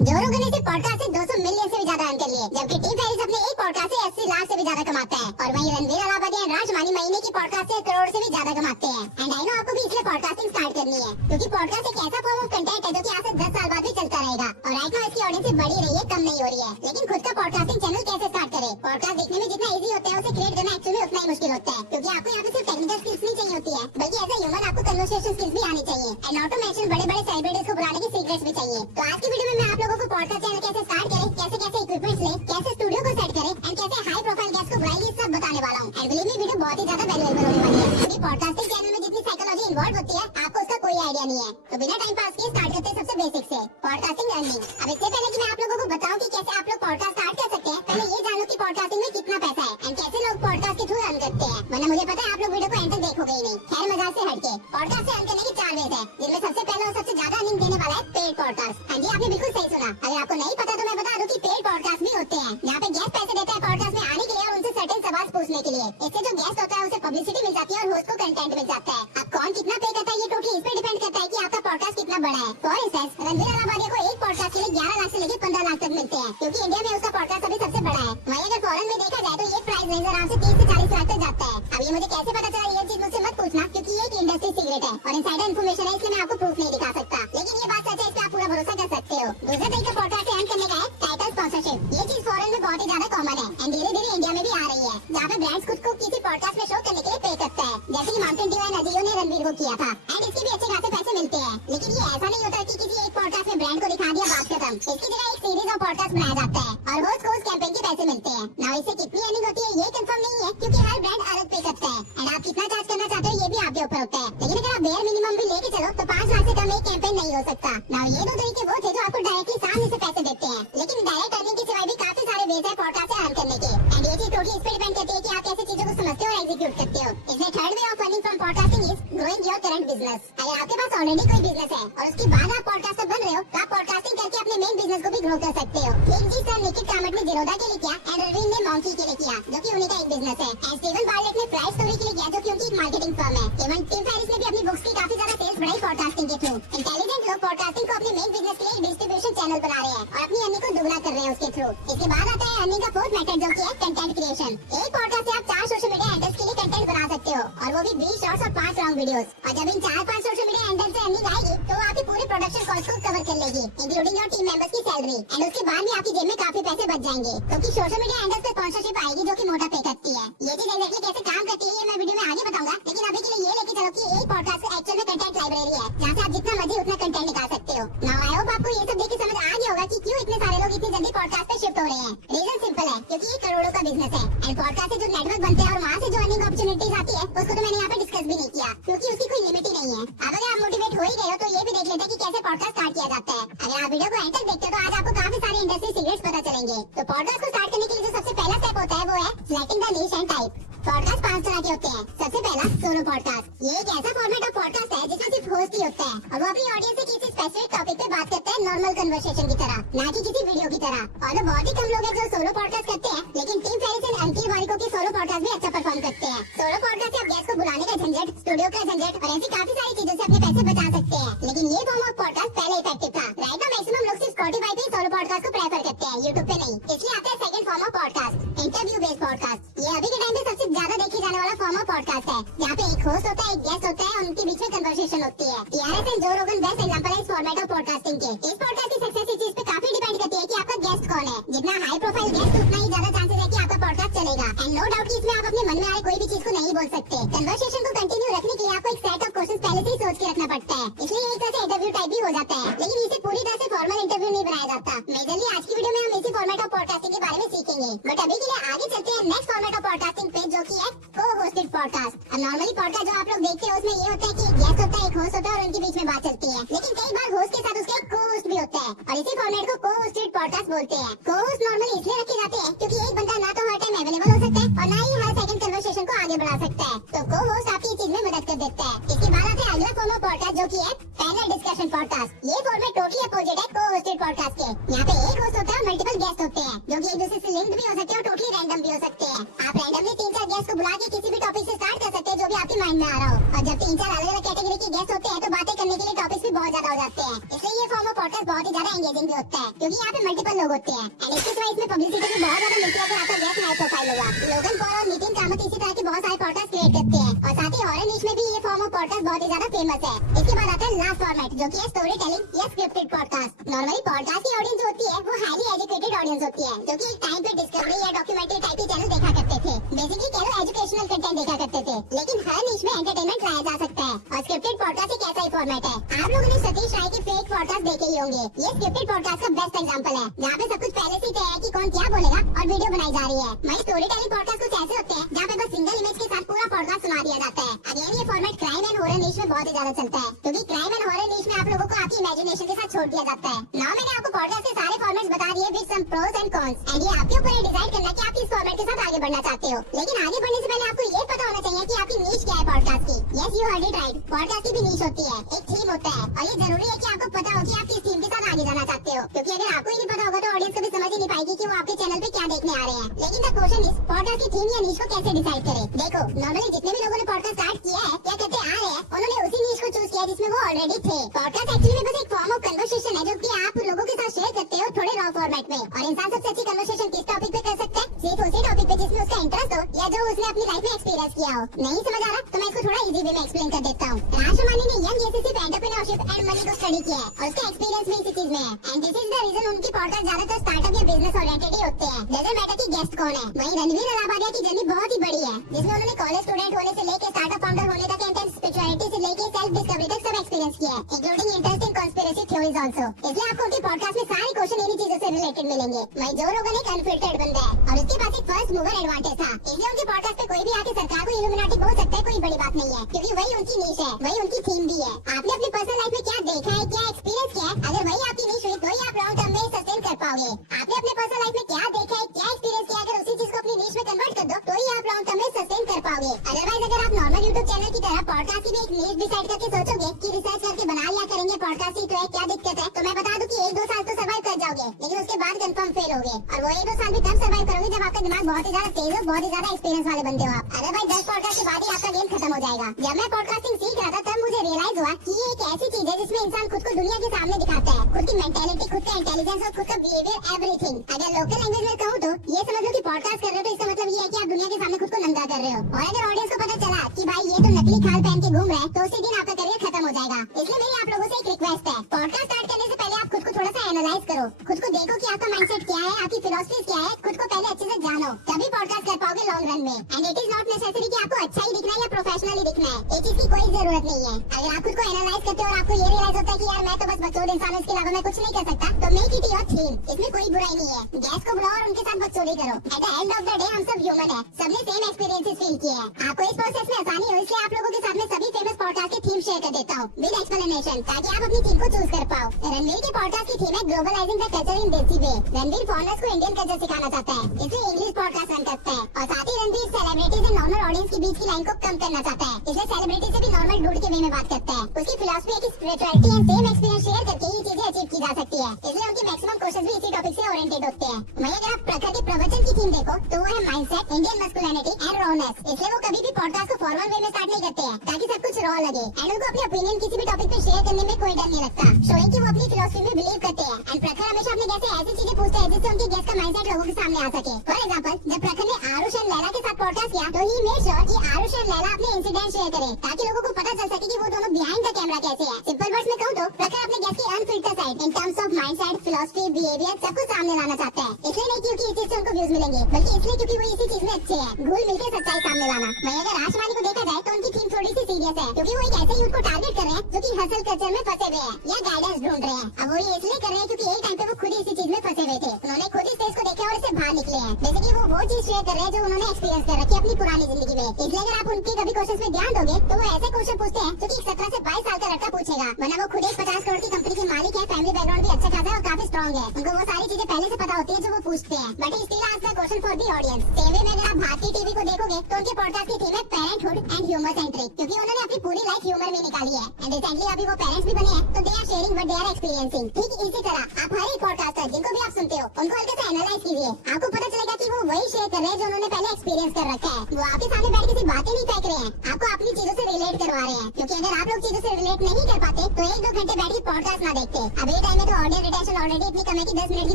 जो रोगन ने पॉडकास्ट से 200 मिलियन से भी ज्यादा अर्न कर लिए, जबकि टीम फेरिस अपने एक पॉडकास्ट से 80 लाख से भी ज्यादा कमाता है। और वहीं रणवीर अलाहाबादी और राजमानी महीने की पॉडकास्ट से करोड़ से भी ज्यादा कमाते हैं। एंड आई नो आपको भी इसलिए पॉडकास्टिंग स्टार्ट करनी है, क्योंकि पॉडकास्ट एक ऐसा फॉर्म ऑफ कंटेंट है जो कि आज से 10 साल बाद भी चलता रहेगा। और राइट नाउ इसकी ऑडियंस बढ़ ही रही है, कम नहीं हो रही है। लेकिन खुद का पॉडकास्टिंग चैनल कैसे स्टार्ट करे? पॉडकास्ट देखने में जितना इजी होता है, उसे क्रिएट करना एक्चुअली में उतना ही मुश्किल होता है, क्योंकि आपको यहाँ पे सिर्फ टेक्निकल स्किल्स नहीं चाहिए होती है, बल्कि एज ए ह्यूमन आपको कन्वर्सेशन स्किल्स भी आनी चाहिए। एंड नॉट टू मेंशन बड़े बड़े सेलिब्रिटीज को बुलाने की सीक्रेट्स भी चाहिए। तो आज की वीडियो में मैं आप लोगों को पॉडकास्ट चैनल कैसे स्टार्ट करें, कैसे कैसे इक्विपमेंट्स ले, कैसे स्टूडियो को सेट करें एंड कैसे हाई प्रोफाइल गेस्ट को बुलाइए, सब बताने वाला हूँ। एंड बिलीव मी, वीडियो बहुत ही ज्यादा वैल्यूएबल होने वाली है, क्योंकि पॉडकास्टिंग चैनल में जितनी साइकोलॉजी इन्वॉल्व होती है, आपको उसका कोई आइडिया नहीं है। तो बिना टाइम पास किए स्टार्ट करते हैं सबसे बेसिक से, पॉडकास्टिंग अर्निंग। अब इससे पहले कि मैं आप लोगों को बताऊं कि कैसे आप लोग पॉडकास्ट स्टार्ट कर सकते हैं, पहले ये जानो कि पॉडकास्टिंग में कितना पैसा है एंड कैसे लोग पॉडकास्ट के थ्रू अर्न करते हैं। वरना मुझे पता है आप लोग वीडियो को एंड तक देखोगे ही नहीं। खैर, मजाक से हटके पॉडकास्ट से अर्न करने की 4 वेज है, जिनमें सबसे पहले और सबसे ज्यादा अर्निंग देने वाला है पेड पॉडकास्ट। हाँ जी, आपने बिल्कुल सही सुना। अगर आपको नहीं पता तो मैं बता दूं कि पेड पॉडकास्ट भी होते हैं, जहाँ पे गेस्ट पैसे देता है पॉडकास्ट में आने के लिए और उनसे सर्टेन सवाल पूछने के लिए। इससे जो गेस्ट होता है उसे पब्लिसिटी मिल जाती है और होस्ट को कंटेंट मिल जाता है। अब कौन कितना पे करता है ये टोटली इस पे डिपेंड करता है कि आपका पॉडकास्ट कितना बड़ा है। फॉर इंस्टेंस, रणवीर अलाहाबादी को एक पॉडकास्ट के लिए 11 लाख से लेकर 15 लाख तक मिलते हैं, क्योंकि इंडिया में उसका पॉडकास्ट अभी सबसे बड़ा है। वहीं अगर फॉरेन में देखा जाए तो ये प्राइस रेंज आराम से 30 से 40 लाख तक जाता है। अब ये मुझे कैसे पता चला, ये चीज मुझसे मत पूछना, क्योंकि ये एक इंडस्ट्री सीक्रेट है और इनसाइडर इन्फॉर्मेशन है, इसलिए मैं आपको प्रूफ नहीं दिखा सकता। लेकिन ये बात सच है, इस पे आप पूरा भरोसा कर सकते हो। दूसरा तरीका पॉडकास्ट से अर्न करने का है टाइटल स्पॉन्सरशिप। ये चीज फॉरेन में बहुत ही ज्यादा कॉमन है एंड धीरे धीरे इंडिया में भी आ रही है, जहाँ पे ब्रांड्स खुद को किसी पॉडकास्ट में शो करने के लिए पे करता है, जैसे कि माउंटेन ड्यू एंड अजियो ने रणवीर को किया था। एंड इसके भी अच्छे खासे पैसे मिलते हैं। लेकिन ये ऐसा नहीं होता कि किसी एक पॉडकास्ट में ब्रांड को दिखा दिया, बात खत्म। इसकी जगह एक सीरीज ऑफ पॉडकास्ट बनाया जाता है और होस्ट को उस कैंपेन के पैसे मिलते हैं। नाउ इससे कितनी अर्निंग होती है ये कंफर्म नहीं है, क्योंकि हर ब्रांड अलग पे करता है एंड आप कितना चार्ज करना चाहते हो ये भी आपके ऊपर होता है। लेकिन अगर आप बेयर मिनिमम भी लेके चलो तो 5 लाख से कम एक कैंपेन नहीं हो सकता। नाउ ये दो तरीके वो थे जो आपको डायरेक्टली सामने से पैसे देते हैं, लेकिन डायरेक्ट अर्निंग के सिवाय भी काफी सारे वेज है पॉडकास्ट से अर्न करने के। एंड ये चीज टोटली इस पे डिपेंड करती है कि आप कैसे चीजों को समझते हो और एग्जीक्यूट करते हो। इसमें third way of earning from podcasting is growing your current business. अगर आपके पास ऑलरेडी कोई बिजनेस है और उसके बाद आप पॉडकास्टर बन रहे हो, तो आप पॉडकास्टिंग करके अपने मेन बिजनेस को भी ग्रो कर सकते हो। सेम चीज सर निकित कामत ने जिरोधा के लिए किया एंड रवीन ने मॉन्की के लिए किया, जो कि उन्हीं का एक बिजनेस है। एंड स्टीवन बार्लेट ने प्राइस स्टोरी के लिए किया, जो कि उनकी एक मार्केटिंग फर्म है। इवन टिम फेरिस ने भी अपनी बुक्स की काफी ज्यादा सेल्स बढ़ाई पॉडकास्टिंग के थ्रू। इंटेलिजेंट लोग पॉडकास्टिंग को अपने मेन बिजनेस के लिए डिस्ट्रीब्यूशन चैनल बना रहे हैं और अपनी अर्निंग को दुगना कर रहे हैं उसके थ्रू। इसके बाद आता है अर्निंग का फोर्थ मेथड, जो कि है कंटेंट क्रिएशन। एक पॉडकास्ट से आप 4 सोशल मीडिया हैंडल्स के लिए कंटेंट बना सकते हो, और वो भी 20 शॉर्ट्स और 5 लॉन्ग वीडियोस। और जब इन 4-5 सोशल मीडिया हैंडल से अर्निंग आएगी तो वो आपके पूरे प्रोडक्शन कॉस्ट को कवर कर लेगी, इंक्लूडिंग योर टीम मेंबर्स की सैलरी। एंड उसके बाद भी आपकी जेब में काफी पैसे बच जाएंगे, क्योंकि सोशल मीडिया हैंडल्स पे स्पॉन्सरशिप आएगी, जो कि मोटा पे करती है। ये चीज एग्जैक्टली कैसे काम करती है ये मैं वीडियो में आगे बताऊंगा, लेकिन अभी के लिए ये लेके चलो कि एक पॉडकास्ट एक्चुअल में कंटेंट लाइब्रेरी है, जहाँ से आप जितना मर्जी उतना कंटेंट निकाल सकते हो। नाउ आई होप आपको ये सब देख के समझ आ गया होगा कि क्यों इतने सारे लोग इतनी जल्दी पॉडकास्ट पे शिफ्ट हो रहे हैं। रीजन सिंपल है, क्योंकि ये करोड़ों का बिजनेस है एंड पॉडकास्ट से जो नेटवर्क बनते हैं और वहाँ से जो अर्निंग अपॉर्चुनिटीज आती है, उसको तो मैंने यहाँ पे डिस्कस भी नहीं किया, क्योंकि उसकी कोई लिमिट ही नहीं है। अब अगर आप मोटिवेट हो ही गए हो तो ये भी देख लेते हैं कि कैसे पॉडकास्ट स्टार्ट किया जाता है। अगर आप वीडियो को एंड तक देखते हो तो आज आपको काफी सारे इंडस्ट्री सीक्रेट्स पता चलेंगे। तो पॉडकास्ट को स्टार्ट करने के लिए जो सबसे पहला स्टेप होता है वो है selecting the niche and type. Podcast 5 तरह के होते हैं। सबसे पहला सोलो पॉडकास्ट। ये एक ऐसा फॉर्मेट ऑफ पॉडकास्ट है जिसमें सिर्फ होस्ट ही होता है और वो अपनी ऑडियंस से किसी स्पेसिफिक टॉपिक पे बात करता है, नॉर्मल कन्वर्सेशन की तरह, ना कि किसी वीडियो की तरह। और वो बहुत ही कम लोग हैं जो सोलो पॉडकास्ट करते हैं, लेकिन Tim Ferriss and Ankur Warikoo के सोलो पॉडकास्ट भी अच्छा परफॉर्म करते हैं। सोलो पॉडकास्ट से आप गेस्ट को बुलाने का झंझट, स्टूडियो का झंझट और ऐसी काफी सारी चीजों से अपने पैसे बचा सकते हैं। लेकिन ये फॉर्म ऑफ पॉडकास्ट पहले इफेक्टिव था। राइट नाउ मैक्सिमम लोग सिर्फ स्पॉटिफाई पे सोलो पॉडकास्ट को प्रेफर करते हैं, यूट्यूब पे नहीं। इसलिए आता है second form of podcast, interview based podcast. ये अभी के टाइम पे सबसे ज्यादा देखे जाने वाला फॉर्म ऑफ पॉडकास्ट है, जहाँ पे एक होस्ट होता है, एक गेस्ट होता है और उनके बीच में कन्वर्सेशन होती है। टीआरएस एंड जो रोगन बेस्ट एग्जांपल है इस फॉर्मेट ऑफ पॉडकास्टिंग के। इस पॉडकास्ट की सक्सेस इस चीज पे काफी डिपेंड करती है कि आपका गेस्ट कौन है। जितना हाई प्रोफाइल गेस्ट, उतना ही ज्यादा चांसेस है कि आपका पॉडकास्ट चलेगा। एंड नो डाउट कि इसमें आप अपने मन में आ रहे कोई भी चीज को नहीं बोल सकते। कन्वर्सेशन को कंटिन्यू रखने के लिए आपको एक सेट ऑफ क्वेश्चंस पहले से ही सोच के रखना पड़ता है, इसलिए एक तरह से इंटरव्यू टाइप भी हो जाता है। लेकिन इसे पूरी तरह से फॉर्मल इंटरव्यू नहीं बनाया जाता। मेजरली आज की वीडियो में हम इसी फॉर्मेट ऑफ पॉडकास्टिंग के बारे में सीखेंगे, बट अभी के लिए आगे चलते हैं नेक्स्ट फॉर्मेट ऑफ पॉडकास्टिंग पे, जो की है को होस्टेड पॉडकास्ट। अब नॉर्मली पॉडकास्ट जो आप लोग देखते हैं उसमें ये होता है कि एक गेस्ट होता है, एक होस्ट होता है और उनके बीच में बात चलती है। लेकिन कई बार होस्ट के साथ उसका एक को होस्ट भी होता है और इसी फॉर्मेट को को होस्टेड पॉडकास्ट बोलते हैं। को होस्ट नॉर्मली इसलिए रखे जाते हैं क्योंकि एक बंदा ना तो हर टाइम अवेलेबल हो सकता है और ना ही हमारे सेकंड कन्वर्सेशन को आगे बढ़ा सकता है। तो को होस्ट आपकी इस चीज में मदद कर देता है। इसके बाद आते हैं अगला फॉर्म ऑफ पॉडकास्ट, जो की है पैनल डिस्कशन पॉडकास्ट। ये फॉर्मेट टोटली अपोजिट है को होस्टेड पॉडकास्ट के। यहाँ पे एक होस्ट होता है और मल्टीपल गेस्ट होते हैं, जो कि एक दूसरे से लिंक्ड भी हो सकते हैं और टोटली रैंडम भी हो सकते हैं। आप रैंडमली 3-4 गेस्ट को बुला के किसी भी टॉपिक से स्टार्ट कर सकते हैं जो भी आपके माइंड में आ रहा हो। और जब 3-4 अलग अलग कैटेगरी के गेस्ट होते हैं तो बातें करने के लिए टॉपिक्स भी बहुत ज्यादा हो जाते हैं। इसलिए ये फॉर्म ऑफ पॉडकास्ट बहुत ही ज्यादा एंगेजिंग एंगेजिंग भी होता है क्योंकि यहाँ पे मल्टीपल लोग होते हैं एंड इसके सिवा इसमें पब्लिसिटी भी बहुत ज्यादा मिलती है अगर आपका गेस्ट हाई प्रोफाइल होगा। लोगन पॉल और नितिन कामत इसी तरह के बहुत सारे पॉडकास्ट क्रिएट करते हैं और साथ ही हॉरर नीश में भी ये फॉर्म ऑफ पॉडकास्ट बहुत ही ज्यादा फेमस है। इसके बाद आता है लास्ट फॉर्मेट जो कि है स्टोरी टेलिंग या स्क्रिप्टेड पॉडकास्ट। नॉर्मली पॉडकास्ट की ऑडियंस होती है वो हाईली एजुकेटेड ऑडियंस होती है जो कि एक टाइम पे डिस्कवरी या डॉक्यूमेंट्री टाइप के चैनल देखा करते थे। बेसिकली कह लो एजुकेशनल कंटेंट देखा करते थे, लेकिन हर नीश में एंटरटेनमेंट लाया जा सकता है और स्क्रिप्टेड पॉडकास्ट एक ऐसा ही फॉर्मेट है। आप लोगों ने सतीश राय के फेक पॉडकास्ट देखे ही होंगे। ये स्क्रिप्टेड पॉडकास्ट का बेस्ट एग्जांपल है जहाँ पे सब कुछ पहले से तय है कि कौन क्या बोलेगा और वीडियो बनाई जा रही है। वही स्टोरी टेलिंग पॉडकास्ट कुछ ऐसे होते हैं जहाँ पे बस सिंगल इमेज के साथ पूरा पॉडकास्ट सुना दिया जाता है। अगेन ये फॉर्मेट क्राइम एंड हॉरर नीश में बहुत ही ज्यादा चलता है क्योंकि क्राइम एंड हॉरर नीश में आप लोगों को आपकी इमेजिनेशन के साथ छोड़ दिया जाता है। नाउ मैंने आपको पॉडकास्ट के सारे फॉर्मेट्स बता दिए with some pros and cons and ये आपके ऊपर है डिसाइड करना कि आप किस फॉर्मेट के साथ आगे बढ़ना चाहते हो। लेकिन आगे बढ़ने से पहले आपको ये पता होना चाहिए कि आपकी नीश क्या है पॉडकास्ट की। Yes you heard it right, podcast की भी नीश होती है, एक थीम होता है और ये जरूरी है कि आपको पता हो कि आप किस थीम के साथ आगे जाना चाहते हो क्योंकि अगर आपको ही नहीं पता होगा तो ऑडियंस कभी समझ ही नहीं पाएगी कि वो आपके चैनल पे क्या देखने आ रहे हैं। लेकिन द क्वेश्चन इज पॉडकास्ट की थीम या नीश को कैसे डिसाइड करें। देखो नॉर्मली जितने भी लोगों ने पॉडकास्ट स्टार्ट किया है या कहते आ रहे हैं उन्होंने उसी नीश को चूज किया जिसमें वो ऑलरेडी थे। पॉडकास्ट एक्चुअली में बस एक फॉर्म ऑफ कन्वर्सेशन है जो कि आप लोगों के साथ शेयर करते हो थोड़े रॉ फॉर्मेट में। और इंसान सबसे अच्छी कन्वर्सेशन किस टॉपिक पे कर सकता है, सिर्फ उसी टॉपिक पे जिसमें उसका इंटरेस्ट हो या जो उसने अपनी लाइफ में एक्सपीरियंस किया हो। नहीं समझ आ रहा तो मैं इसको थोड़ा इजी वे में एक्सप्लेन कर देता हूँ। राजमानी ने यंग एज से सिर्फ एंटरप्रेन्योरशिप एंड मनी को स्टडी किया है और उसका एक्सपीरियंस भी इसी चीज में है and this is the reason उनकी पॉडकास्ट ज्यादातर स्टार्टअप या बिजनेस ओरिएंटेड ही होते हैं। डजंट मैटर कि गेस्ट कौन है। वहीं रणवीर अलाहाबादिया की जर्नी बहुत ही बड़ी है जिसमें उन्होंने कॉलेज स्टूडेंट होने से लेकर स्टार्टअप फाउंडर होने तक एंड स्पिरिचुअलिटी से लेकर सेल्फ डिस्कवरी तक सब एक्सपीरियंस किया है including interesting conspiracy theories also. इसलिए आपको उनके पॉडकास्ट में सारे क्वेश्चन इन्हीं चीजों से रिलेटेड मिलेंगे। वहीं जो रोगन एक अनफिल्टर्ड बंदा है और उसके पास एक फर्स्ट मूवर एडवांटेज था, इसलिए उनके पॉडकास्ट पे कोई भी आके सरकार को इल्यूमिनाटी बोल सकता है, कोई बड़ी बात नहीं है क्योंकि वही उनकी नीश है, वही उनकी थीम भी है। आपने अपनी पर्सनल लाइफ में क्या देखा है, क्या एक्सपीरियंस किया है, अगर वही आपकी नीश हुई तो ही आप लॉन्ग टर्म में सस्टेन कर पाओगे। आपने अपने पर्सनल लाइफ में क्या देखा है, क्या एक्सपीरियंस किया, अगर उसी चीज को अपनी नीश में कन्वर्ट कर दो तो ही आप लॉन्ग टर्म में सस्टेन कर पाओगे। अदरवाइज अगर आप नॉर्मल यूट्यूब चैनल की तरह पॉडकास्ट की भी एक नीश डिसाइड करके सोचोगे कि रिसर्च करके बना लिया करेंगे पॉडकास्ट ही तो है, क्या दिक्कत है, तो मैं बता दूं कि 1-2 साल तो सर्वाइव कर जाओगे लेकिन उसके बाद कंफर्म फेल होगे। और वो 1-2 साल भी तब सर्वाइव करोगे जब आपका दिमाग बहुत ही ज्यादा तेज हो, बहुत ही ज्यादा एक्सपीरियंस वाले बंदे हो आप। अदरवाइज 10 पॉडकास्ट के बाद ही आपका गेम खत्म हो जाएगा। जब मैं पॉडकास्टिंग सीख रहा था तब मुझे रियलाइज हुआ कि ये एक ऐसी चीज है जिसमें इंसान खुद को दुनिया के सामने दिखाता है, खुद की मेंटेलिटी, खुद का इंटेलिजेंस और खुद का बिहेवियर, एवरीथिंग। अगर लोकल लैंग्वेज में कहूँ तो ये समझ लो कि पॉडकास्ट कर रहे हो तो इसका मतलब ये है कि आप दुनिया के सामने खुद को नंगा कर रहे हो। और अगर ऑडियंस को पता चला कि भाई ये तो नकली खाल पहन के घूम रहा है तो उसी दिन आपका करियर खत्म हो जाएगा। इसलिए मेरी आप लोगों से एक रिक्वेस्ट है, पॉडकास्ट स्टार्ट करने से पहले आप खुद को थोड़ा सा एनालाइज करो, खुद को देखो कि आपका माइंडसेट क्या है, आपकी फिलॉसफी क्या है, खुद को पहले अच्छे से जानो, तभी पॉडकास्ट कर पाओगे लॉन्ग रन में। And it is not necessary कि आपको अच्छा ही दिखना है या प्रोफेशनली दिखना है, एक चीज की कोई जरूरत नहीं है। अगर आप खुद को एनालाइज करते हो और आपको ये रियलाइज होता है कि यार मैं तो बस बकचोद इंसान हूं, इसके अलावा मैं कुछ नहीं कर सकता, तो मेक इट योर थीम। इसमें कोई बुराई नहीं है, गेस्ट को बुलाओ और उनके साथ बकचोदी करो। At the end of the day हम सब ह्यूमन है, सबने सेम एक्सपीरियंसेस फील किए हैं। आपको इस प्रोसेस में आसानी हो इसलिए आप लोगों के साथ में सभी फेमस पॉडकास्ट की थीम शेयर कर देता हूँ विद एक्सप्लेनेशन ताकि आप अपनी थीम को चूज कर पाओ। रणवीर के पॉडकास्ट की थीम है ग्लोबलाइजिंग द कल्चर इन देसी वे। रणवीर फॉरेनर्स को इंडियन कल्चर सिखाना चाहता है, इसलिए इंग्लिश पॉडकास्ट रन करता है और साथ ही Ranveer celebrities and normal audience के बीच की लाइन को कम करना चाहता है, इसलिए सेलिब्रिटी से भी नॉर्मल डूड के वे में बात करता है। उसकी फिलॉसफी है कि spirituality and same experience share करके ये चीजें अचीव की जा सकती है, इसलिए उनकी मैक्सिमम क्वेश्चंस भी इसी टॉपिक से ओरिएंटेड होते हैं। वहीं अगर आप प्रखर के प्रवचन की थीम देखो तो वो है mindset, Indian masculinity and rawness. इसलिए वो कभी भी पॉडकास्ट को फॉर्मल वे में स्टार्ट नहीं करते हैं ताकि सब कुछ रॉ लगे एंड उनको अपनी ओपिनियन किसी भी टॉपिक पे शेयर करने में कोई डर नहीं लगता, शोइंग कि वो अपनी फिलॉसफी में बिलीव करते हैं। एंड प्रखर हमेशा अपने जैसे ऐसी चीजें पूछते हैं जिससे उनके गेस्ट का माइंडसेट लोगों के सामने आ सके। फॉर एग्जांपल जब प्रखर ने आरुष एंड लैला के साथ पॉडकास्ट किया तो ही मेड श्योर कि आरुष एंड लैला अपने इंसिडेंट शेयर करें ताकि लोगों को पता चल सके कि वो दोनों बिहाइंड द कैमरा कैसे है। सिंपल वर्ड्स में कहूँ तो प्रखर अपने गेस्ट की unfilter side in terms of mindset, philosophy, behaviour सब कुछ सामने लाना चाहता है। इसलिए नहीं क्योंकि इस चीज से उनको व्यूज मिलेंगे बल्कि इसलिए क्योंकि वो इसी चीज में अच्छे हैं, घुल मिलकर सच्चाई सामने लाना। वहीं अगर राजमानी को देखा जाए तो उनकी थीम थोड़ी सी सीरियस है क्योंकि वो एक ऐसे यूथ को टारगेट कर रहे हैं जो कि हसल कल्चर में फंसे हुए हैं या गाइडेंस ढूंढ रहे हैं। अब वो ये इसलिए कर रहे हैं क्योंकि एक टाइम पे वो खुद इसी चीज में फंसे हुए थे, उन्होंने खुद इस स्टेज को देखा और इससे बाहर निकले हैं। बेसिकली वो चीज शेयर कर रहे हैं जो उन्होंने एक्सपीरियंस कर रखी है अपनी पुरानी जिंदगी में। इसलिए अगर आप उनके कभी क्वेश्चंस में ध्यान दोगे तो वो ऐसे क्वेश्चन पूछते हैं जो कि 17 से 22 साल का लड़का पूछेगा, वरना वो खुद एक 50 करोड़ की कंपनी के मालिक है, फैमिली बैकग्राउंड भी अच्छा खासा है और काफी स्ट्रॉन्ग है, उनको वो सारी चीजें पहले से पता होती है जो वो पूछते हैं। But still ask the question for the audience. Same way में अगर आप भारतीय टीवी को देखोगे तो उनके पॉडकास्ट की थीम है पेरेंटहुड एंड ह्यूमर सेंट्रिक, क्योंकि उन्होंने अपनी पूरी लाइफ ह्यूमर में निकाली है एंड रिसेंटली अभी वो पेरेंट्स भी बने हैं तो they are sharing what they are experiencing. ठीक इसी तरह आप हर एक पॉडकास्टर जिनको भी आप सुनते हो उनको हल्के से एनालाइज कीजिए, आपको पता चलेगा कि वो वही शेयर कर रहे हैं जो उन्होंने पहले एक्सपीरियंस कर रखा है। वो आपके सामने बैठ के सिर्फ बातें नहीं फेंक रहे हैं, आपको अपनी चीजों से रिलेट कर करवा रहे हैं, क्योंकि अगर आप लोग चीजों से रिलेट नहीं कर पाते तो 1-2 घंटे बैठ के पॉडकास्ट ना देखते। अब ये टाइम में तो ऑडियो रिटेंशन ऑलरेडी इतनी कम है कि 10 मिनट की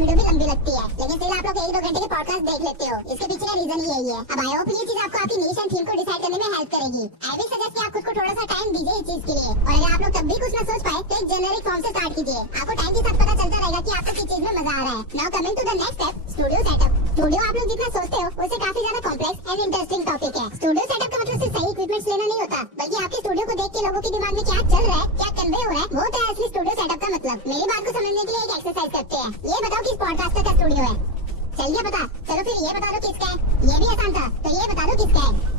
वीडियो भी लंबी लगती है, लेकिन फिर आप लोग 1-2 घंटे के पॉडकास्ट देख लेते हो। इसके पीछे का रीजन यही है। अब आई होप ये चीज आपको आपकी नीश एंड थीम को डिसाइड करने में हेल्प करेगी। आई विल सजेस्ट कि आप खुद को थोड़ा सा टाइम दीजिए इस चीज के लिए, और अगर आप लोग तब भी कुछ ना सोच पाए तो एक जेनरिक फॉर्म से स्टार्ट कीजिए। आपको टाइम के साथ पता चलता रहेगा कि आपको किस चीज में मजा आ रहा है। Now coming to the next step, studio setup. Studio आप लोग जितना सोचते हो उससे काफी ज्यादा कॉम्प्लेक्स एंड इंटरेस्टिंग टॉपिक है। स्टूडियो सेटअप का मतलब सिर्फ सही इक्विपमेंट्स लेना नहीं होता, बल्कि आपके स्टूडियो को देख के लोगों के दिमाग में क्या चल रहा है, क्या कन्वे हो रहा है, वो तो है असली स्टूडियो सेटअप का मतलब। मेरी बात को समझने के लिए एक एक्सरसाइज करते हैं। ये बताओ किस पॉडकास्टर का स्टूडियो है? चल गया पता? चलो फिर ये बता दो किसका है। ये भी आसान था, तो ये बता दो किसका है।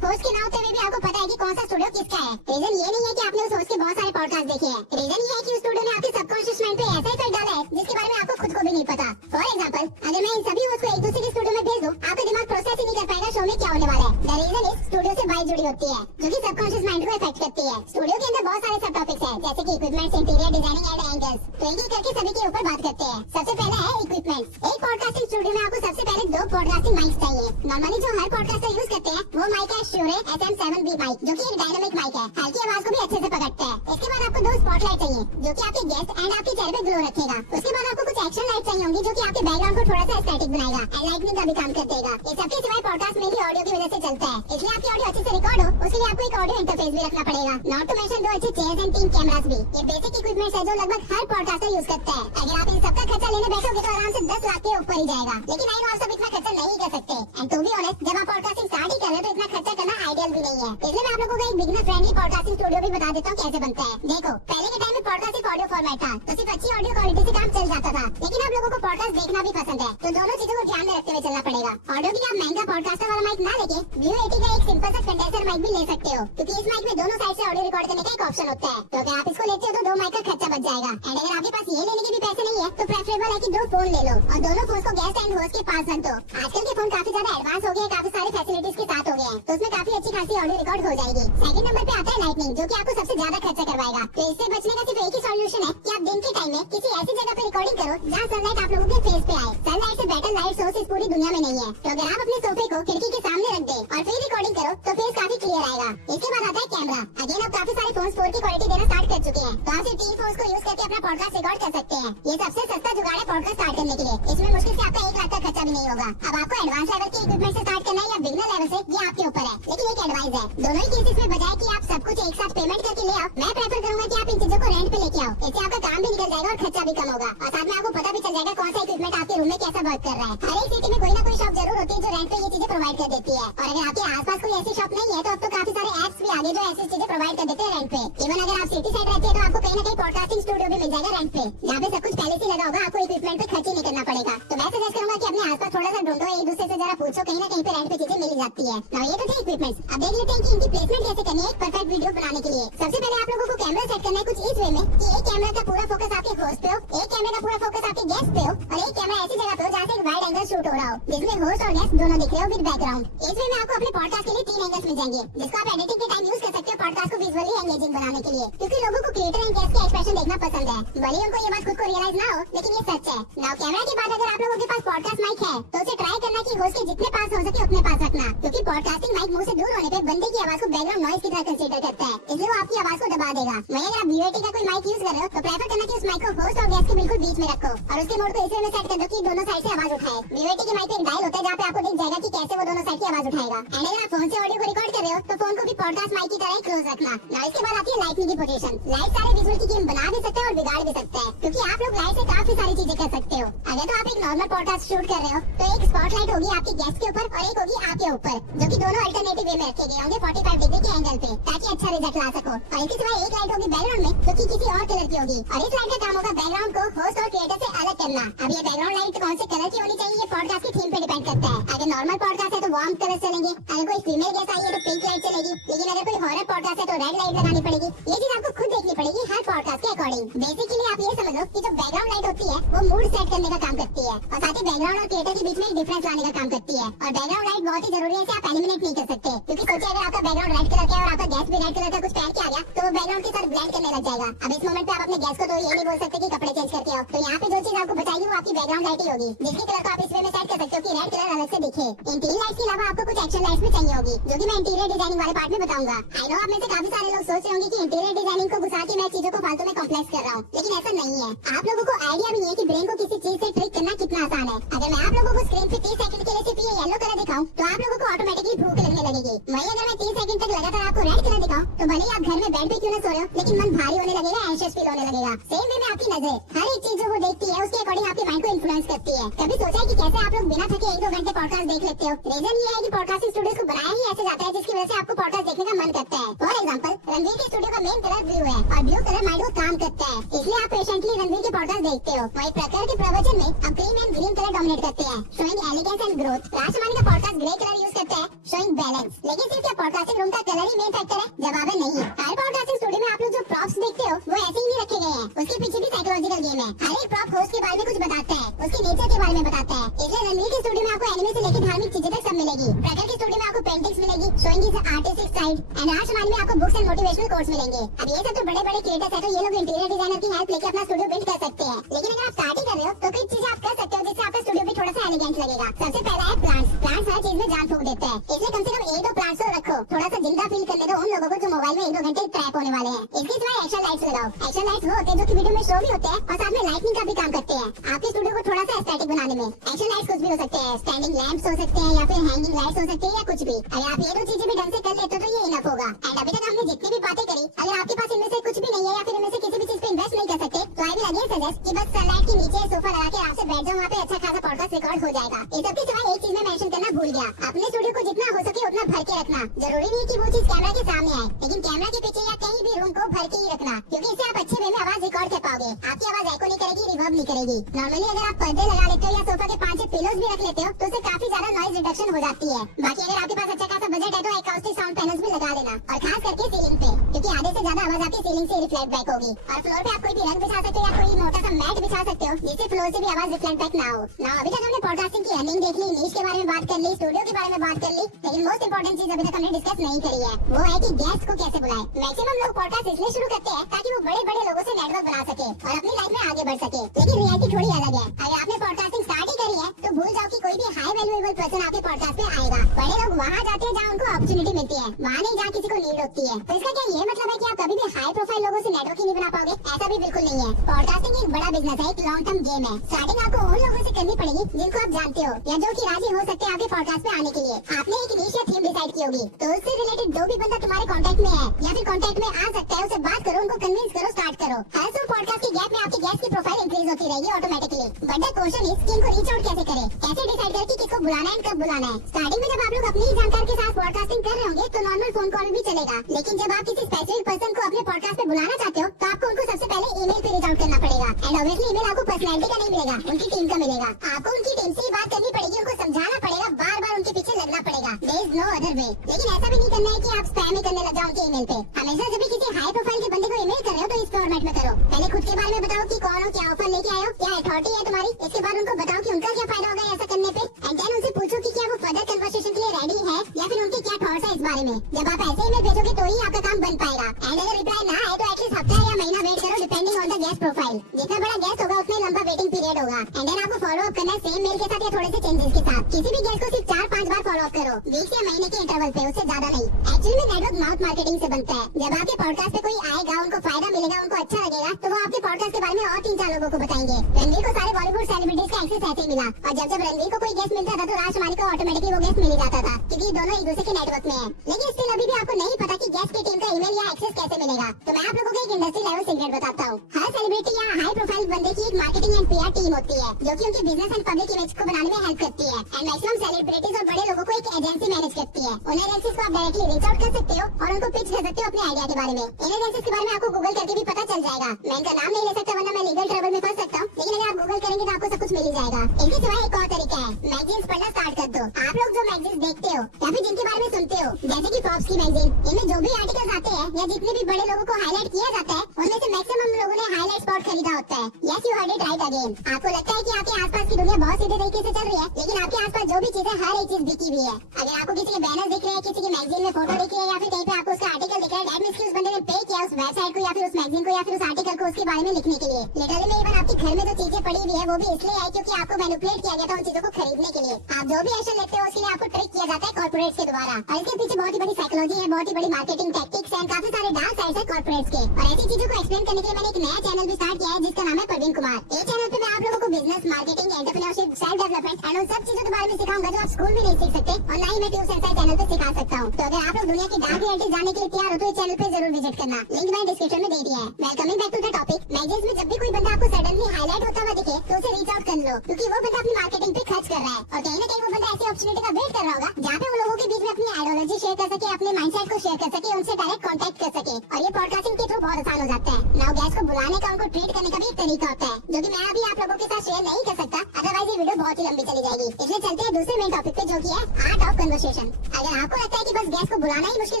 होस्ट के ना होते हुए भी आपको पता है कि कौन सा स्टूडियो किसका है। रीजन ये नहीं है कि आपने उस होस्ट के बहुत सारे पॉडकास्ट देखे हैं, रीजन ये है कि उस स्टूडियो ने आपके सबकॉन्शियस माइंड पे ऐसा इफेक्ट डाला है जिसके बारे में आपको खुद को भी नहीं पता। फॉर एग्जांपल, अगर मैं इन सभी होस्ट को एक दूसरे के स्टूडियो में भेज दूं, आपका दिमाग प्रोसेस ही नहीं कर पाएगा शो में क्या होने वाला है। द रीजन इज स्टूडियो से वाइब जुड़ी होती है, जो कि सबकॉन्शियस माइंड को इफेक्ट करती है। स्टूडियो के अंदर बहुत सारे सब टॉपिक्स हैं, जैसे कि equipments, interior designing and angles. तो एक एक करके सभी के ऊपर बात करते हैं। सबसे पहला है इक्विपमेंट्स। एक पॉडकास्टिंग स्टूडियो में आपको सबसे पहले 2 पॉडकास्टिंग माइक्स चाहिए। नॉर्मली जो हर पॉडकास्टर यूज करते हैं वो माइक है श्योरे SM7B माइक, जो कि एक डायनामिक माइक है, हल्की आवाज को भी अच्छे से पकड़ता है। इसके बाद आपको 2 स्पॉटलाइट चाहिए, जो कि आपके गेस्ट एंड आपके चेहरे पे ग्लो रखेगा। उसके बाद आपको कुछ एक्शन लाइट चाहिए होंगी, जो कि आपके बैकग्राउंड को थोड़ा सा एस्थेटिक बनाएगा एंड लाइटनिंग का भी काम कर देगा। इस सबके सिवाय पॉडकास्ट में भी ऑडियो की वजह से चलता है, इसलिए आपकी ऑडियो अच्छे से रिकॉर्ड हो उसके लिए आपको एक ऑडियो इंटरफेस भी रखना पड़ेगा। नॉट टू मेंशन 2 अच्छे चेयर्स एंड 3 कैमरास भी। ये बेसिक इक्विपमेंट्स है जो लगभग हर पॉडकास्टर यूज करता है। अगर आप इन सबका खर्चा लेने बैठोगे तो आराम से 10 लाख के ऊपर ही जाएगा, लेकिन आई नो आप सब इतना खर्चा नहीं कर सकते। एंड टू बी ऑनेस्ट, जब आप पॉडकास्टिंग स्टार्ट ही कर रहे हो तो इतना खर्चा करना आइडियल भी नहीं है। इसलिए मैं आप लोगों को एक बिगिनर फ्रेंडली पॉडकास्टिंग स्टूडियो भी बता देता हूँ कैसे बनता है। देखो, पहले के टाइम में पॉडकास्ट एक ऑडियो फॉर्मेट था, तो सिर्फ अच्छी ऑडियो क्वालिटी से काम चल जाता था। लेकिन आप लोगों को पॉडकास्ट देखना भी पसंद है, तो दोनों चीजों को ध्यान में रखते हुए चलना पड़ेगा। ऑडियो के लिए आप महंगा पॉडकास्टर वाला माइक ना लेके View 80 का एक सिंपल सा कंडेंसर माइक भी ले सकते हो, क्योंकि इस माइक में दोनों साइड से ऑडियो रिकॉर्ड करने का एक ऑप्शन होता है। तो अगर आप इसको लेते हो तो 2 माइक का खर्चा बच जाएगा। एंड अगर आपके पास ये लेने के भी पैसे नहीं है तो प्रेफरेबल है कि 2 फोन ले लो और दोनों फोन को गेस्ट एंड होस्ट के पास रख दो। आजकल के फोन काफी ज्यादा एडवांस हो गए हैं, काफी सारी फैसिलिटीज के साथ हो गए हैं, तो उसमें काफी अच्छी खासी ऑडियो रिकॉर्ड हो जाएगी। सेकंड नंबर पे आता है लाइटनिंग, जो कि आपको सबसे ज्यादा खर्चा करवाएगा। तो इससे बचने का सिर्फ एक ही सॉल्यूशन है कि आप दिन के टाइम में किसी ऐसी जगह पे रिकॉर्डिंग करो जहाँ सनलाइट आप लोगों के फेस पे आए। सनलाइट से बेटर लाइट सोर्स इस पूरी दुनिया में नहीं है। तो अगर आप अपने सोफे को खिड़की के सामने रख दे और फिर रिकॉर्डिंग करो तो फेस काफी क्लियर आएगा। इसके बाद आता है कैमरा। अगेन अब काफी सारे फोन्स 4K क्वालिटी देना स्टार्ट कर चुके हैं, तो आप सिर्फ 3 फोन्स को यूज करके अपना पॉडकास्ट रिकॉर्ड कर सकते हैं। ये सबसे सस्ता जुगाड़ है पॉडकास्ट स्टार्ट करने के लिए। इसमें मुश्किल से आपका 1 लाख का खर्चा भी नहीं होगा। अब आपको एडवांस लेवल के इक्विपमेंट से स्टार्ट करना है या बिगिनर लेवल से, ये आपके ऊपर है। लेकिन एक एडवाइस है, दोनों ही केसेस में बजाय कि आप सब कुछ एक साथ पेमेंट करके ले आओ, मैं प्रेफर करूंगा कि आप इन चीजों को रेंट पे लेके आओ। इससे आपका काम भी निकल जाएगा और खर्चा भी कम होगा, और साथ में आपको पता भी चल जाएगा कौन सा इक्विपमेंट आपके रूम में कैसा वर्क कर रहा है। हर एक सिटी में कोई ना कोई शॉप जरूर होती है जो रेंट पे ये चीजें प्रोवाइड कर देती है, और अगर आपके आसपास कोई ऐसी शॉप नहीं है तो अब तो काफी सारे एप्स भी आगे जो ऐसी चीजें प्रोवाइड कर देते हैं रेंट पे। इवन अगर आप सिटी साइड रहते हैं तो आपको कहीं ना कहीं पॉडकास्टिंग स्टूडियो भी मिल जाएगा रेंट पे, जहाँ पे सब कुछ पहले से लगा होगा, आपको इक्विपमेंट पे खर्च ही नहीं करना पड़ेगा। तो मैं सजेस्ट करूंगा कि अपने आसपास थोड़ा सा ढूंढो, एक दूसरे से जरा पूछो, कहीं ना कहीं पे रेंट पे चीजें मिल जाती है। ना ये तो थे इक्विपमेंट्स। अब देख लेते हैं कि इनकी प्लेसमेंट कैसे करनी है एक परफेक्ट वीडियो बनाने के लिए। सबसे पहले आप लोगों को कैमरा सेट करना है कुछ इस वे में कि एक कैमरा का पूरा फोकस आपके होस्ट पे हो, एक कैमरे का पूरा फोकस आपके गेस्ट पे हो, और एक कैमरा ऐसी जगह पे हो जहाँ से एक वाइड एंगल शूट हो रहा हो, जिसमें होस्ट और गेस्ट दोनों दिख रहे हो विद बैकग्राउंड। इस वे में आपको अपने पॉडकास्ट के लिए 3 एंगल्स मिल जाएंगे, जिसको आप एडिटिंग के टाइम यूज कर सकते हो पॉडकास्ट को विजुअली एंगेजिंग बनाने के लिए, क्योंकि लोगों को क्रिएटर एंड गेस्ट के एक्सप्रेशन देखना पसंद है, भले उनको ये बात खुद को रियलाइज ना हो, लेकिन ये सच है। नाउ कैमरा के बाद अगर आप लोगों के पास पॉडकास्ट माइक है तो उसे ट्राई करना कि होस्ट के जितने पास हो सके उतने पास रखना, क्योंकि पॉडकास्टिंग माइक मुंह से दूर होने पे बंदे की आवाज को बैकग्राउंड नॉइज की तरह कंसीडर करता है, इसलिए वो आपकी आवाज को दबा देगा। वहीं अगर आप View 80 का कोई माइक यूज कर रहे हो तो प्रेफर करना कि उस माइक को होस्ट और गेस्ट के बिल्कुल बीच में रखो, और उसके मोड को इस वे में सेट कर दो कि दोनों साइड से आवाज उठाए। View 80 के माइक पे एक डायल होता है जहाँ पे आपको दिख जाएगा कि कैसे वो दोनों साइड की आवाज उठाएगा। एंड अगर आप फोन से ऑडियो को रिकॉर्ड कर रहे हो तो फोन को भी पॉडकास्ट माइक की तरह ही क्लोज रखना। नाउ इसके बाद आती है लाइटनिंग की पोजीशन। लाइट सारे विजुअल की गेम बना भी सकते हैं और बिगाड़ भी सकते हैं, क्योंकि आप लोग लाइट से काफी सारी चीजें कर सकते हो। अगर तो आप एक नॉर्मल पॉडकास्ट शूट कर रहे हो तो एक स्पॉटलाइट होगी आपके गेस्ट के ऊपर और एक होगी आपके ऊपर, जो कि दोनों अल्टरनेटिव वे में रखे गए होंगे 45 डिग्री के एंगल पे, ताकि अच्छा रिजल्ट ला सको। और इसके सिवाय एक लाइट होगी बैकग्राउंड में, जो कि किसी और कलर की होगी, और इस लाइट का काम होगा बैकग्राउंड को होस्ट और क्रिएटर से अलग करना। अब ये बैकग्राउंड लाइट कौन से कलर की होनी चाहिए ये पॉडकास्ट की थीम पे डिपेंड करता है। अगर नॉर्मल पॉडकास्ट है तो वार्म कलर चलेंगे, अगर कोई फीमेल गेस्ट आई है तो पिंक लाइट चलेगी, लेकिन अगर कोई हॉरर पॉडकास्ट है तो रेड लाइट लगानी पड़ेगी। ये चीज आपको खुद देखनी पड़ेगी हर पॉडकास्ट के अकॉर्डिंग। बेसिकली आप ये समझ लो कि जो बैकग्राउंड लाइट होती करती है वो मूड सेट करने का काम करती है और साथ ही बैकग्राउंड और क्रिएटर के बीच में एक डिफरेंस लाने का काम करती है। और बैकग्राउंड लाइट बहुत ही जरूरी है, इसे आप एलिमिनेट नहीं कर सकते, क्योंकि सोचिए अगर आपका बैकग्राउंड रेड कलर का है और आपका गैस भी रेड कलर का कुछ पहन के आ गया तो वो बैकग्राउंड के साथ ब्लेंड करने लग जाएगा। अब इस मोमेंट पे आप अपने गैस को तो ये नहीं बोल सकते कि कपड़े चेंज करके आओ, तो यहाँ पे जो चीज आपको बचाएगी वो आपकी बैकग्राउंड लाइट ही होगी, जिसके कलर को आप इस वे में सेट कर सकते हो कि रेड कलर अलग से दिखे। इन तीन लाइट्स के अलावा आपको कुछ एक्शन लाइट्स भी चाहिए होगी, जो कि मैं इंटीरियर डिजाइनिंग वाले पार्ट में बताऊंगा। आई नो आप में से काफी सारे लोग सोच रहे होंगे कि इंटीरियर डिजाइनिंग को घुसा के मैं चीजों को फालतू में कॉम्प्लेक्स कर रहा हूँ, लेकिन ऐसा नहीं है। आप लोगों को आइडिया भी नहीं है कि ब्रेन को किसी चीज से ट्रिक करना कितना आसान है। अगर मैं आप लोगों को स्क्रीन पे 30 सेकंड के लिए सिर्फ ये येलो कलर दिखाऊं तो आप लोगों को ऑटोमेटिकली भूख लगने लगेगी। वहीं अगर मैं 30 सेकंड तक लगातार आपको रेड कलर दिखाऊं तो भले ही आप घर में बेड पे क्यों ना सो रहे हो, लेकिन मन भारी होने लगेगा, एंशियस फील होने लगेगा। सेम वे में आपकी नजर हर एक चीज जो वो देखती है उसके अकॉर्डिंग आपके माइंड को इन्फ्लुएंस करती है। कभी सोचा है कि कैसे आप लोग बिना थके 1-2 घंटे पॉडकास्ट देख लेते हो? रीजन ये है कि पॉडकास्टिंग स्टूडियोज को बनाया ही ऐसे जाता है जिसकी वजह से आपको पॉडकास्ट देखने का मन करता है। फॉर एग्जांपल रणवीर के स्टूडियो का मेन कलर ब्लू है और ब्लू कलर माइंड को काम करता है, इसलिए आप पेशेंटली रणवीर के पॉडकास्ट देखते हो। वही प्रकार के प्रवचन में अब green and green colour dominate करते हैं, शोइंग एलिगेंस एंड ग्रोथ। राजमानी का पॉडकास्ट ग्रे कलर यूज करता है, शोइंग बैलेंस। लेकिन सिर्फ क्या पॉडकास्टिंग रूम का कलर ही मेन फैक्टर है? जवाब है नहीं। हर पॉडकास्टिंग स्टूडियो में आप लोग जो प्रॉप्स देखते हो वो ऐसे ही नहीं रखे गए हैं, उसके पीछे भी साइकोलॉजिकल गेम है। हर एक प्रॉप होस्ट के बारे में कुछ बताता है, उसके नेचर के बारे में बताता है। इसलिए रणवीर के स्टूडियो में आपको एनिमे से लेकर धार्मिक चीजें तक सब मिलेगी। प्रकार के स्टूडियो में आपको पेंटिंग्स मिलेगी, showing his artistic side, and राजमानी में आपको बुक्स एंड मोटिवेशनल कोट्स मिलेंगे। अब ये सब तो बड़े बड़े क्रिएटर्स है, तो ये लोग इंटीरियर डिजाइनर की हेल्प लेके अपना स्टूडियो बिल्ड कर सकते हैं। लेकिन अगर आप स्टार्ट ही कर रहे हो तो कुछ चीजें आप कर सकते हो जिससे आपका स्टूडियो भी थोड़ा सा एलिगेंट लगेगा। सबसे पहला है प्लांट्स। प्लांट्स हर चीज में जान फूंक देते हैं, इसलिए कम से कम 1-2 प्लांट्स तो रखो, थोड़ा सा जिंदा फील करने दो उन लोगों को जो मोबाइल में 1-2 घंटे ट्रैप होने वाले हैं। इसके सिवाय एक्शन लाइट्स लगाओ। एक्शन लाइट्स वो होते हैं जो कि वीडियो में शो भी होते हैं और साथ में लाइटनिंग का भी काम करते हैं, आपके स्टूडियो को थोड़ा सा एस्थेटिक बनाने में। एक्शन लाइट्स कुछ भी हो सकते हैं, स्टैंडिंग लैंप्स हो सकते हैं या फिर हैंगिंग लाइट्स हो सकते हैं या कुछ भी। अगर आप ये 2 चीजें भी ढंग से कर लेते हो तो ये इनफ होगा। एंड अभी तक हमने जितनी भी बातें करी, अगर आपके पास इनमें से कुछ भी नहीं है या फिर इनमें से किसी भी चीज पे इन्वेस्ट नहीं कर सकते तो आई विल अगेन सजेस्ट कि बस सनलाइट के नीचे सोफा लगा के आराम से बैठ जाओ, वहाँ पे अच्छा खासा पॉडकास्ट रिकॉर्ड हो जाएगा। इस सब के सिवाय एक चीज मैं मेंशन करना भूल गया, अपने स्टूडियो को जितना हो सके उतना भर के रखना। जरूरी नहीं कि वो चीज कैमरा के सामने आए, लेकिन कैमरा के पीछे या कहीं भी रूम को भर के ही रखना, क्योंकि इससे आप अच्छे वे में आवाज रिकॉर्ड कर पाओगे। आपकी आवाज एको नहीं करेगी, रिवर्ब नहीं करेगी। नॉर्मली अगर आप पर्दे लगा लेते हो या सोफा के 5-6 पिलोज भी रख लेते हो तो उससे काफी ज्यादा नॉइज रिडक्शन हो जाती है। बाकी अगर आपके पास अच्छा खासा बजट है तो अकाउस्टिक साउंड पैनल्स भी लगा लेना, और खास करके सीलिंग पे, क्योंकि आधे से ज्यादा आवाज आपकी सीलिंग से रिफ्लेक्ट बैक होगी। और फ्लोर पे आप कोई भी रंग बिछा सकते हो या कोई मोटा सा मैट बिछा सकते हो जिससे फ्लोर से भी आवाज रिफ्लेक्ट बैक ना हो। अभी तक हमने पॉडकास्टिंग की अर्निंग देख ली, नीश के बारे में बात कर ली, स्टूडियो के बारे में बात कर ली, लेकिन मोस्ट इंपोर्टेंट चीज अभी तक हमने डिस्कस नहीं करी है, वो है कि गेस्ट को कैसे बुलाएं। मैक्सिमम लोग पॉडकास्ट इसलिए शुरू करते हैं ताकि वो बड़े बड़े लोगों से नेटवर्क बना सके और अपनी लाइफ में आगे बढ़ सके, लेकिन रियलिटी थोड़ी अलग है। अगर आपने पॉडकास्टिंग स्टार्ट ही करी है तो भूल जाओ कि कोई भी हाई वैल्यूएबल पर्सन आपके पॉडकास्ट पे आएगा। बड़े लोग वहाँ जाते हैं जहाँ उनको अपॉर्चुनिटी मिलती है, वहाँ नहीं जहाँ किसी को नीड होती है। तो इसका क्या ये मतलब है कि आप कभी भी हाई प्रोफाइल लोगों से नेटवर्क ही नहीं बना पाओगे? ऐसा भी बिल्कुल नहीं है। पॉडकास्टिंग एक बड़ा बिजनेस है, एक लॉन्ग टर्म गेम है। स्टार्टिंग आपको उन लोगों से करनी पड़ेगी जिनको आप जानते हो या जो कि राजी हो सकते हैं आपके पॉडकास्ट पे आने के लिए। आपने एक निश या थीम डिसाइड की होगी, तो उससे रिलेटेड जो भी बंदा तुम्हारे कांटेक्ट में है या फिर कांटेक्ट में आ सकता है, उससे बात करो, उनको कन्विंस करो, स्टार्ट करो। हर सुबह पॉडकास्ट के गैप में आपकी गेस्ट की प्रोफाइल इंक्रीज होती रहेगी automatically. But the question is कि इनको रीच आउट कैसे करें, कैसे डिसाइड करें कि किसको बुलाना है एंड कब बुलाना है। स्टार्टिंग में जब आप लोग अपनी ही जानकार के साथ पॉडकास्टिंग कर रहे होंगे तो नॉर्मल फोन कॉल भी चलेगा, लेकिन जब आप किसी स्पेसिफिक पर्सन को अपने पॉडकास्ट पे बुलाना चाहते हो तो आपको उनको सबसे पहले ईमेल पे रीच आउट करना पड़ेगा। एंड ऑब्वियसली ईमेल आपको पर्सनैलिटी का नहीं मिलेगा, उनकी टीम का मिलेगा। आपको उनकी टीम से ही बात करनी पड़ेगी, उनको समझाना पड़ेगा, बार बार उनके पीछे लगना पड़ेगा। There is no other way. लेकिन ऐसा भी नहीं करना है कि आप स्पैम ही करने लग जाओ उनके ईमेल पे। हमेशा जब भी किसी हाई प्रोफाइल के बंदे को ईमेल कर रहे हो तो इस फॉर्मेट में करो। पहले खुद के बारे में बताओ कि कौन हो, क्या ऑफर लेके आए हो, क्या अथॉरिटी है तुम्हारी। इसके बाद उनको बताओ कि उनका क्या फायदा होगा ऐसा करने पे। एंड देन उनसे पूछो कि क्या वो फर्दर कन्वर्सेशन के लिए रेडी है या फिर उनके क्या थॉट्स है इस बारे में। जब आप ऐसे ईमेल भेजोगे तो ही आपका काम बन पाएगा। एंड अगर रिप्लाई ना आए तो एटलीस्ट हफ्ता या महीना वेट करो, depending on the guest profile. जितना बड़ा गेस्ट होगा उतना लंबा वेटिंग पीरियड होगा। एंड देन आपको फॉलो अप करना है सेम मेल के साथ या थोड़े से चेंजेस के साथ। किसी भी गेस्ट को सिर्फ 4-5 बार फॉलो अप करो, वीक या महीने के इंटरवल पे, उससे ज्यादा नहीं। एक्चुअली में नेटवर्क माउथ मार्केटिंग से बनता है। जब आपके पॉडकास्ट पे कोई आएगा, उनको फायदा मिलेगा, उनको अच्छा लगेगा, तो वो आपके पॉडकास्ट के बारे में और 3-4 लोगों को बताएंगे। रणवीर को सारे बॉलीवुड सेलिब्रिटीज का एक्सेस ऐसे ही मिला, और जब जब रणवीर को कोई गेस्ट मिलता था तो राजकुमारी को ऑटोमेटिकली वो गेस्ट मिल ही जाता था, क्योंकि दोनों एक दूसरे के नेटवर्क में है। लेकिन स्टिल अभी भी आपको नहीं पता कि गेस्ट की टीम का ईमेल या एक्सेस कैसे मिलेगा। तो मैं आप लोगों को एक इंडस्ट्री लेवल सीक्रेट बताता हूँ। हर सेलिब्रिटी या हाई प्रोफाइल बंदे की एक मार्केटिंग एंड पीआर टीम होती है, जो कि उनके बिजनेस एंड पब्लिक इमेज को बनाने में हेल्प करती है। एंड मैक्सिमम सेलिब्रिटीज और बड़े लोगों को एक एजेंसी मैनेज करती है। उन एजेंसीज को आप डायरेक्टली रीच आउट कर सकते हो और उनको पिच कर सकते हो अपने आइडिया के बारे में। इन एजेंसीज के बारे में आपको गूगल करके भी पता चल जाएगा। मैं इनका नाम नहीं ले सकता वरना मैं लीगल ट्रबल में फंस सकता हूँ, लेकिन अगर आप गूगल करेंगे तो आपको सब कुछ मिल ही जाएगा। इनके सिवाय एक और तरीका है, मैगजीन्स पढ़ना स्टार्ट कर दो। आप लोग जो मैगजीन्स देखते हो या फिर जिनके बारे में सुनते हो, जैसे कि फॉर्ब्स की मैगजीन, इनमें जो भी आर्टिकल्स आते हैं या जितने भी बड़े लोगों को हाईलाइट किया जाता है, उनमें से मैक्सिमम लोगों ने हाईलाइट स्पॉट खरीदा होता है। Yes, you heard it right again. Game. आपको लगता है कि आपके आसपास की दुनिया बहुत सीधे तरीके से चल रही है, लेकिन आपके आसपास जो भी चीज है हर एक चीज बिकी हुई है। अगर आपको किसी के बैनर दिख रहे हैं, किसी की मैगजीन में फोटो दिख रही है, या फिर कहीं पे आपको उसका आर्टिकल दिख रहा है, दैट मींस कि उस बंदे ने पे किया उस वेबसाइट को या फिर उस मैगजीन को या फिर उस आर्टिकल को उसके बारे में लिखने के लिए। लिटरली में इवन आपके घर में जो चीजें पड़ी हुई है वो भी इसलिए है क्योंकि आपको मैनिपुलेट किया गया था उन चीजों को खरीदने के लिए। आप जो भी एक्शन लेते हो उसके लिए आपको ट्रिक किया जाता है कॉर्पोरेट्स के द्वारा, और इसके पीछे बहुत ही बड़ी साइकोलॉजी है, बहुत ही बड़ी मार्केटिंग टैक्टिक्स है, काफी सारे डार्क साइड्स है कॉर्पोरेट्स के। और ऐसी चीजों को एक्सप्लेन करने के लिए मैंने एक नया चैनल भी स्टार्ट किया है जिसका नाम है प्रवीण कुमार। इस चैनल पे मैं आप लोगों को business, marketing, entrepreneurship, self development and उन सब चीजों के बारे में सिखाऊंगा जो आप स्कूल में नहीं सीख सकते, और ना ही मैं ट्यूब सेंसर चैनल पे सिखा सकता हूँ। तो अगर आप लोग दुनिया की डार्क रियलिटी जानने के लिए तैयार हो तो इस चैनल पे जरूर विजिट करना, लिंक मैंने डिस्क्रिप्शन में दे दिया है। Well coming back to the topic, magazines में जब भी कोई बंदा आपको सडनली हाईलाइट होता हुआ दिखे तो उसे रीच आउट कर लो, क्योंकि वो बंदा अपनी मार्केटिंग पे खर्च कर रहा है, और कहीं ना कहीं वो बंदा ऐसी अपॉर्चुनिटी का वेट कर रहा होगा जहाँ पे वो लोगों के बीच में अपनी आइडियोलॉजी शेयर कर सके, अपने माइंडसेट को शेयर कर सके, उनसे डायरेक्ट कांटेक्ट कर सके। और ये पॉडकास्टिंग के थ्रू बहुत आसान हो जाता है। नाउ गेस्ट को बुलाने का, उनको ट्रीट करने का भी एक तरीका होता है जो कि मैं अभी आप लोगों के साथ शेयर नहीं कर सकता, अदरवाइज ये वीडियो बहुत ही लंबी चली जाएगी। इसलिए चलते हैं दूसरे मेन टॉपिक पे जो कि है आर्ट ऑफ कन्वर्सेशन। अगर आपको लगता है कि बस गेस्ट को बुलाना ही मुश्किल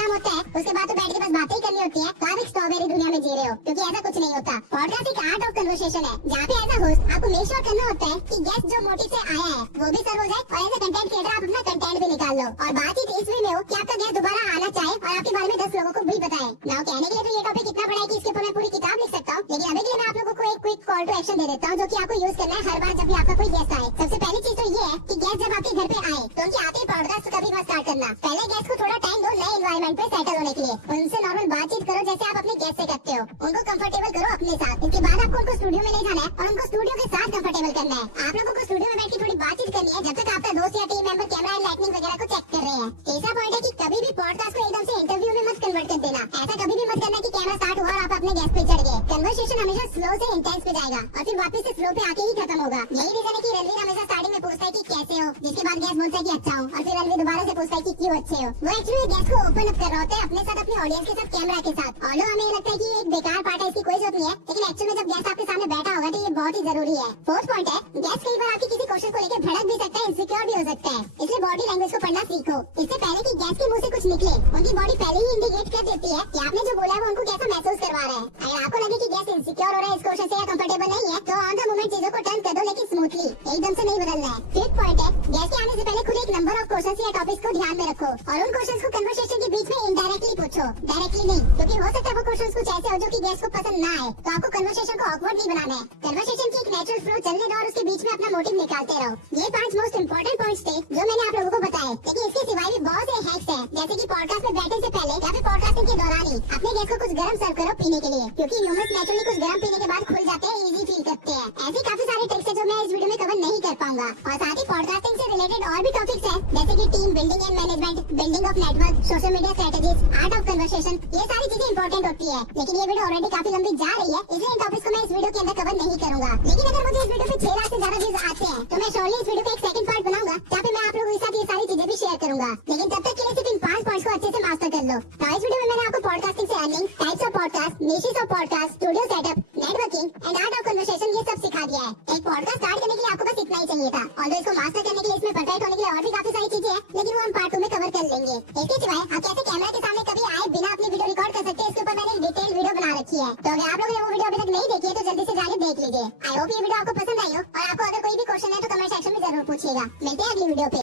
काम होता है, उसके बाद तो बैठ के बस बातें ही करनी होती है, तो आप एक स्ट्रॉबेरी दुनिया में जी रहे हो, क्योंकि ऐसा कुछ नहीं होता। पॉडकास्ट एक आर्ट ऑफ कन्वर्सेशन है जहाँ पे एज अ होस्ट आपको मेक श्योर करना होता है कि गेस्ट जो मोटिव से आया है वो भी सर्व हो जाए, और एज अ कंटेंट क्रिएटर आप अपना कंटेंट भी निकाल लो। और बातचीत इस वे में हो कि आपका गेस्ट दोबारा आना चाहे और आपके बारे में 10 लोगों को भी बताए। नाउ कहने के लिए तो ये टॉपिक इतना बड़ा है कि इसके ऊपर मैं पूरी किताब लिख सकता हूँ, लेकिन अभी के लिए मैं आप लोगों को एक क्विक कॉल टू एक्शन दे देता हूँ जो कि आपको यूज करना है हर बार जब भी आपका कोई गेस्ट आए। सबसे पहली चीज तो ये है कि गेस्ट जब आपके घर पे आए तो उनके आते ही पॉडकास्ट कभी मत स्टार्ट करना। पहले गेस्ट को थोड़ा टाइम दो नए एनवायरनमेंट पे सेटल होने के लिए, उनसे नॉर्मल बातचीत करो जैसे आप अपने गेस्ट से करते हो, उनको कंफर्टेबल करो अपने साथ। इसके बाद आपको उनको स्टूडियो में ले जाना है और उनको स्टूडियो के साथ कंफर्टेबल करना है। आप लोगों को स्टूडियो में बैठ के थोड़ी बातचीत करनी है जब तक आपका दोस्त या team member camera and lightning वगैरह को चेक कर रहे हैं। तीसरा पॉइंट है कि कभी भी पॉडकास्ट को एकदम से इंटरव्यू में मत कन्वर्ट कर देना। ऐसा कभी भी मत करना कि कैमरा स्टार्ट हुआ और आप अपने गेस्ट पे चढ़ गए। कन्वर्सेशन हमेशा स्लो से इंटेंस पे जाएगा और फिर वापस से स्लो पे आके ही खत्म होगा। यही रीजन है कि रणवीर हमेशा स्टार्टिंग में पूछता है कि कैसे हो, जिसके बाद गेस्ट बोलता है कि अच्छा हूँ, और फिर रणवीर दोबारा से पूछता है कि क्यों अच्छे हो। वो एक्चुअली गेस्ट को ओपन अप कर रहा होता है अपने साथ, अपने ऑडियंस के साथ, कैमरा के साथ। और हमें लगता है कि ये एक बेकार पार्ट है, इसकी कोई जरूरत नहीं है, लेकिन एक्चुअली में जब गेस्ट आपके सामने बैठा होगा तो ये बहुत ही जरूरी है। फोर्थ पॉइंट है, गेस्ट कई बार आपके किसी क्वेश्चन को लेकर भड़क भी सकता है, इनसिक्योर भी हो सकता है, इसलिए बॉडी लैंग्वेज को पढ़ना सीखो। इससे पहले कि गेस्ट के मुंह से कुछ निकले उनकी बॉडी पहले ही इंडिकेट कर देती है कि आपने जो बोला है वो उनको कैसा महसूस करवा रहा है। अगर आपको लगे कि गेस्ट इनसिक्योर हो रहा है इस क्वेश्चन से या कंफर्टेबल नहीं है तो ऑन द मोमेंट चीजों को टर्न कर दो, लेकिन स्मूथली, एकदम से नहीं बदलना है। फिफ्थ पॉइंट है, गेस्ट के आने से पहले खुद एक नंबर ऑफ क्वेश्चंस या टॉपिक्स को ध्यान में रखो और उन क्वेश्चंस को कन्वर्सेशन के बीच में इनडायरेक्टली पूछो, डायरेक्टली नहीं, क्योंकि हो सकता है वो क्वेश्चंस कुछ ऐसे हो जो कि गेस्ट को पसंद ना आए, तो आपको कन्वर्सेशन को ऑकवर्ड नहीं बनाना है। कन्वर्सेशन की एक नेचुरल फ्लो चलने दो और उसके बीच में अपना मोटिव निकालते रहो। ये 5 मोस्ट इंपोर्टेंट पॉइंट्स थे जो मैंने आप लोगों को बताए, लेकिन इसके सिवाय भी बहुत से हैक्स हैं, जैसे कि पॉडकास्ट में बैठने से पहले या फिर पॉडकास्टिंग के दौरान ही अपने गेस्ट को कुछ गर्म सर्व करो पीने के लिए, क्योंकि ह्यूमंस नेचुरली कुछ गर्म पीने के बाद खुल जाते हैं, इजी फील करते हैं। ऐसे काफी सारे ट्रिक्स है जो मैं इस वीडियो में कवर नहीं कर पाऊंगा। और साथ ही पॉडकास्टिंग से रिलेटेड और भी टॉपिक्स हैं, जैसे कि team building and management, building of network, social media strategies, art of conversation, ये सारी चीजें इंपॉर्टेंट होती है। लेकिन ये वीडियो ऑलरेडी काफी लंबी जा रही है, इसलिए इन टॉपिक्स को मैं इस वीडियो के अंदर कवर नहीं करूंगा। लेकिन अगर मुझे इस वीडियो पे 6 लाख से ज्यादा व्यूज आते हैं तो मैं श्योरली इस वीडियो का एक सेकंड पार्ट बनाऊंगा जहाँ पे मैं आप लोगों के साथ ये सारी चीजें भी शेयर करूंगा। लेकिन तब तक के लिए सिर्फ इन 5 पॉइंट्स को अच्छे से मास्टर कर लो। तो इस वीडियो में मैंने आपको पॉडकास्टिंग से earning, types of podcast, niches of podcast, studio setup, networking and art of conversation, ये सब सिखा दिया है। एक पॉडकास्ट स्टार्ट करने के लिए आपको बस इतना ही चाहिए था, और इसको मास्टर करने के लिए, इसमें परफेक्ट होने के लिए और भी काफी सारी चीजें हैं, लेकिन वो हम पार्ट 2 में कवर कर लेंगे। इसके सिवाय आप कैसे कैमरा के सामने कभी आए बिना अपनी वीडियो रिकॉर्ड कर सकते हैं, इसके ऊपर मैंने एक डिटेल वीडियो बना रखी है। तो अगर आप लोगों ने वो वीडियो अभी तक नहीं देखी है तो जल्दी से जाके देख लीजिए। आई होप ये वीडियो आपको पसंद आई हो, और आपको अगर कोई भी क्वेश्चन है तो कमेंट सेक्शन में जरूर पूछिएगा। मिलते हैं अगली वीडियो पे।